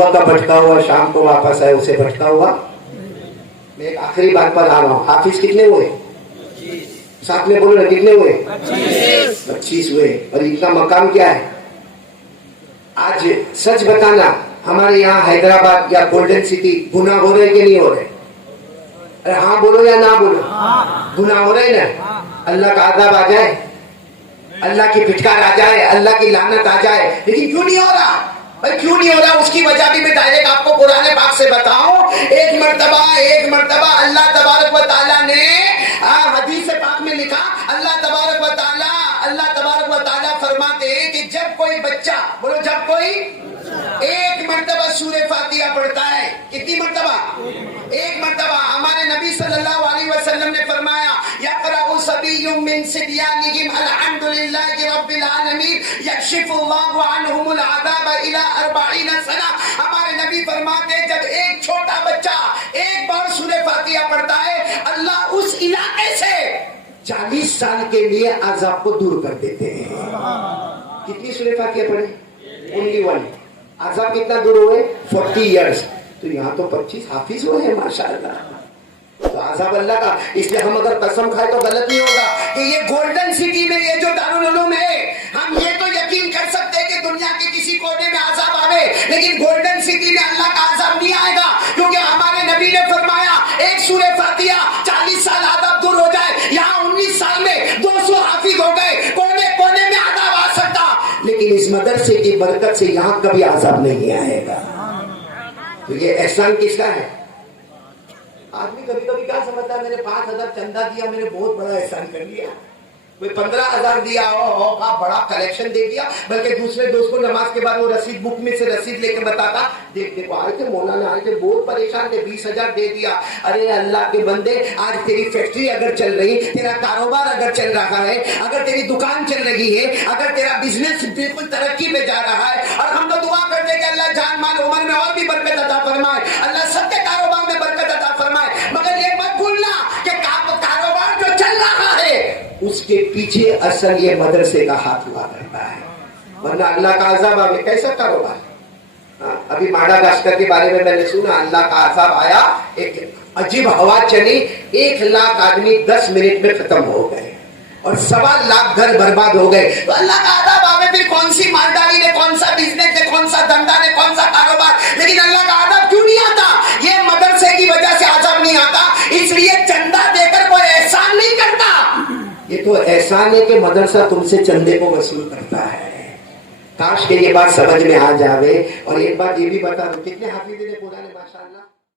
صبح کا بھٹکا ہوا شام کو واپس آئے اسے بھٹکا ہوا. میں ایک آخری بات پر آ رہا ہوں. حافظ کتنے ہوئے؟ ساتھ میں بولو نا, کتنے ہوئے؟ 25 ہوئے. اور ان کا مقام کیا ہے؟ آج سچ بتانا, ہمارے یہاں حیدرآباد یا گولڈن سٹی گناہ ہو رہے کہ نہیں ہو رہے؟ ارے ہاں بولو یا نہ بولو, گناہ ہو رہے نا. اللہ کا عذاب آ جائے, اللہ کی پھٹکار آ جائے, اللہ کی لعنت آ جائے, لیکن کیوں نہیں ہو رہا بھائی؟ کیوں نہیں ہو رہا؟ اس کی وجہ بھی میں ڈائریکٹ آپ کو قرآن پاک سے بتاؤں. ایک مرتبہ اللہ تبارک و تعالیٰ نے حدیث پاک میں لکھا, اللہ تبارک و تعالیٰ فرماتے ہیں کہ جب کوئی بچہ, بولو جب کوئی ایک مرتبہ سورہ فاتحہ پڑھتا ہے, کتنی مرتبہ؟ ایک مرتبہ. ہمارے نبی صلی اللہ علیہ وسلم نے فرمایا, یقرأ صبی من صبیانہم الحمدللہ رب العالمین یکشف اللہ عنہم العذاب الی 40 سنہ. ہمارے نبی فرماتے ہیں جب ایک چھوٹا بچہ ایک بار سورہ فاتحہ پڑھتا ہے, اللہ اس علاقے سے 40 سال کے لیے عذاب کو دور کر دیتے ہیں. کتنی سورہ فاتحہ پڑھے؟ Only one. عذاب کتنا دور ہوئے؟ 40 ایئرس. تو یہاں تو 25 حافظ ہوئے ہیں ماشاءاللہ. تو عذاب اللہ کا. اس لیے ہم اگر قسم کھائے تو غلط نہیں ہوگا کہ یہ گولڈن سٹی میں یہ جو دارالعلوم ہے, ہم یہ تو یقین کر سکتے ہیں کہ دنیا کے کسی کونے میں عذاب آئے, لیکن گولڈن سٹی میں اللہ کا عذاب نہیں آئے گا, کیونکہ ہمارے نبی نے فرمایا ایک سورہ فاتحہ 40 سال عذاب دور ہو جائے. یہاں 19 سال میں 200 حافظ ہو گئے, کونے کونے میں عذاب آ سکتا, لیکن اس مدرسے کی برکت سے یہاں کبھی عذاب نہیں آئے گا. تو یہ احسان کس کا ہے؟ آدمی کبھی کبھی کیا سمجھتا ہے, میں نے 5,000 چندہ دیا, میں نے بہت بڑا احسان کر لیا. کوئی 15,000 دیا ہو, بڑا کلیکشن دے دیا. بلکہ دوسرے دوست کو نماز کے بعد وہ رسید بک میں سے رسید لے کے بتاتا, دیکھو آئے تھے مولانا, آئے تھے بہت پریشان تھے, 20,000 دے دیا. ارے اللہ کے بندے, آج تیری فیکٹری اگر چل رہی, تیرا کاروبار اگر چل رہا ہے, اگر تیری دکان چل رہی ہے, اگر تیرا بزنس بالکل ترقی پہ جا رہا ہے, اور ہم تو دعا کرتے کہ اللہ جان مال عمر میں اور بھی برکت عطا فرمائے, اللہ سب کے کاروبار میں برکت عطا فرمائے. مگر یہ مت بھولنا کہ کاروبار جو چل رہا ہے اس کے پیچھے اصل یہ مدرسے کا ہاتھ ہوا کرتا ہے, ورنہ اللہ کا عذاب آگے کیسا کاروبار. ابھی ماڈاگاسکر کے بارے میں نے سنا, اللہ کا عذاب آیا, ایک عجیب ہوا چلی, 1 لاکھ آدمی 10 منٹ میں ختم ہو گئے, اور 1.25 لاکھ گھر برباد ہو گئے. تو اللہ کا عذاب آگے پھر کون سی مالداری ہے, کون سا بزنس ہے, کون سا دھندا ہے, کون سا کاروبار, لیکن اللہ کا عذاب کیوں نہیں آتا؟ یہ مدرسے کی وجہ سے عذاب نہیں آتا, اس لیے چندہ دے کر کوئی احسان نہیں کرتا. یہ تو احسان ہے کہ مدرسہ تم سے چندے کو وصول کرتا ہے. کاش کہ یہ بات سمجھ میں آ جاوے. اور ایک بات یہ بھی بتا دوں, کتنے حافظ نے قرآن ماشاءاللہ